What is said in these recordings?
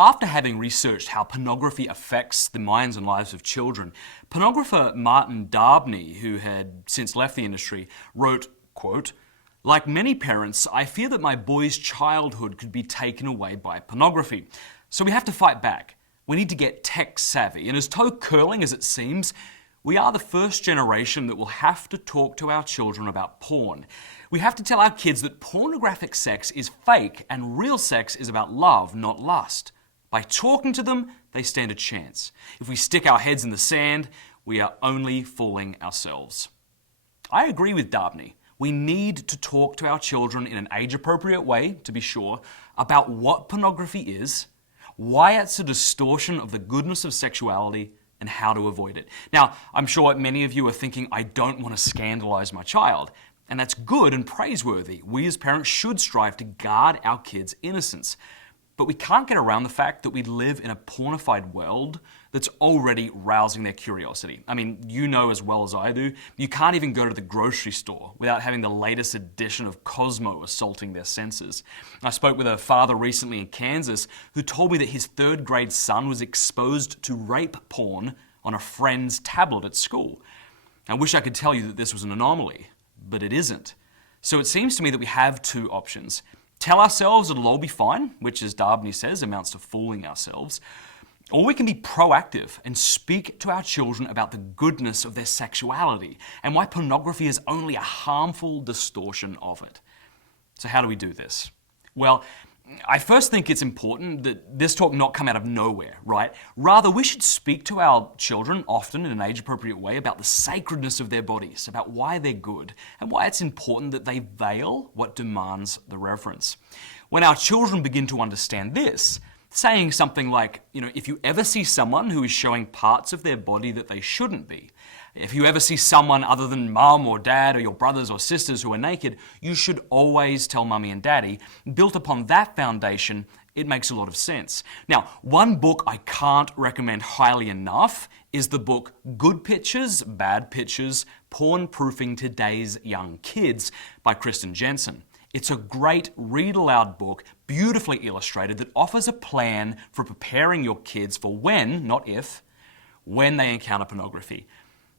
After having researched how pornography affects the minds and lives of children, pornographer Martin Dabney, who had since left the industry, wrote, quote, "Like many parents, I fear that my boy's childhood could be taken away by pornography. So we have to fight back. We need to get tech savvy, and as toe-curling as it seems, we are the first generation that will have to talk to our children about porn. We have to tell our kids that pornographic sex is fake and real sex is about love, not lust. By talking to them, they stand a chance. If we stick our heads in the sand, we are only fooling ourselves." I agree with Dabney. We need to talk to our children in an age-appropriate way, to be sure, about what pornography is, why it's a distortion of the goodness of sexuality, and how to avoid it. Now, I'm sure many of you are thinking, I don't want to scandalize my child. And that's good and praiseworthy. We as parents should strive to guard our kids' innocence. But we can't get around the fact that we live in a pornified world that's already rousing their curiosity. I mean, you know as well as I do, you can't even go to the grocery store without having the latest edition of Cosmo assaulting their senses. I spoke with a father recently in Kansas who told me that his third grade son was exposed to rape porn on a friend's tablet at school. I wish I could tell you that this was an anomaly, but it isn't. So it seems to me that we have two options. Tell ourselves it'll all be fine, which, as Dabney says, amounts to fooling ourselves. Or we can be proactive and speak to our children about the goodness of their sexuality and why pornography is only a harmful distortion of it. So how do we do this? Well, I first think it's important that this talk not come out of nowhere, right? Rather, we should speak to our children, often in an age-appropriate way, about the sacredness of their bodies, about why they're good, and why it's important that they veil what demands the reverence. When our children begin to understand this, saying something like, if you ever see someone who is showing parts of their body that they shouldn't be, if you ever see someone other than mum or dad or your brothers or sisters who are naked, you should always tell mummy and daddy. Built upon that foundation, it makes a lot of sense. Now, one book I can't recommend highly enough is the book Good Pictures, Bad Pictures, Porn-Proofing Today's Young Kids by Kristen Jensen. It's a great read-aloud book, beautifully illustrated, that offers a plan for preparing your kids for when, not if, when they encounter pornography.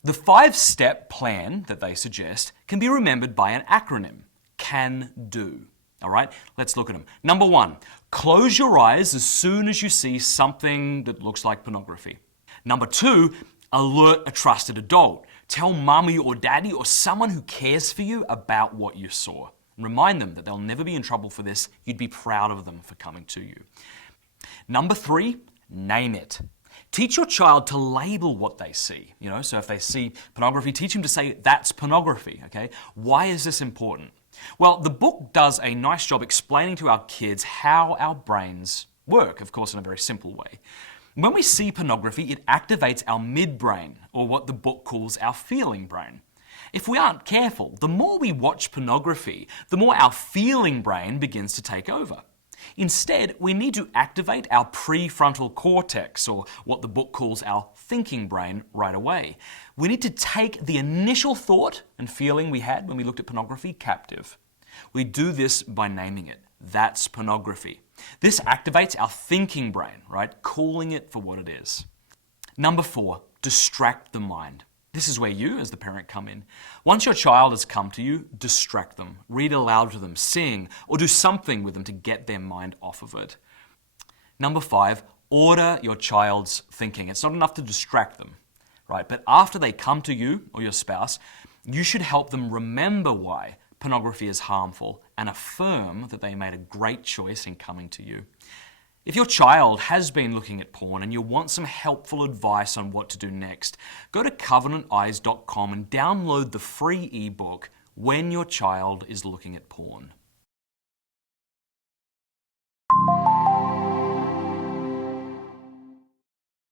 The 5-step plan that they suggest can be remembered by an acronym, CAN-DO. All right, let's look at them. Number 1, close your eyes as soon as you see something that looks like pornography. Number 2, alert a trusted adult. Tell mommy or daddy or someone who cares for you about what you saw. Remind them that they'll never be in trouble for this. You'd be proud of them for coming to you. Number 3, name it. Teach your child to label what they see. So if they see pornography, teach them to say, that's pornography, okay? Why is this important? Well, the book does a nice job explaining to our kids how our brains work, of course, in a very simple way. When we see pornography, it activates our midbrain, or what the book calls our feeling brain. If we aren't careful, the more we watch pornography, the more our feeling brain begins to take over. Instead, we need to activate our prefrontal cortex, or what the book calls our thinking brain, right away. We need to take the initial thought and feeling we had when we looked at pornography captive. We do this by naming it. That's pornography. This activates our thinking brain, right? Calling it for what it is. Number 4, distract the mind. This is where you, as the parent, come in. Once your child has come to you, distract them. Read aloud to them, sing, or do something with them to get their mind off of it. Number 5, order your child's thinking. It's not enough to distract them, right? But after they come to you or your spouse, you should help them remember why pornography is harmful and affirm that they made a great choice in coming to you. If your child has been looking at porn and you want some helpful advice on what to do next, go to covenanteyes.com and download the free ebook, When Your Child is Looking at Porn.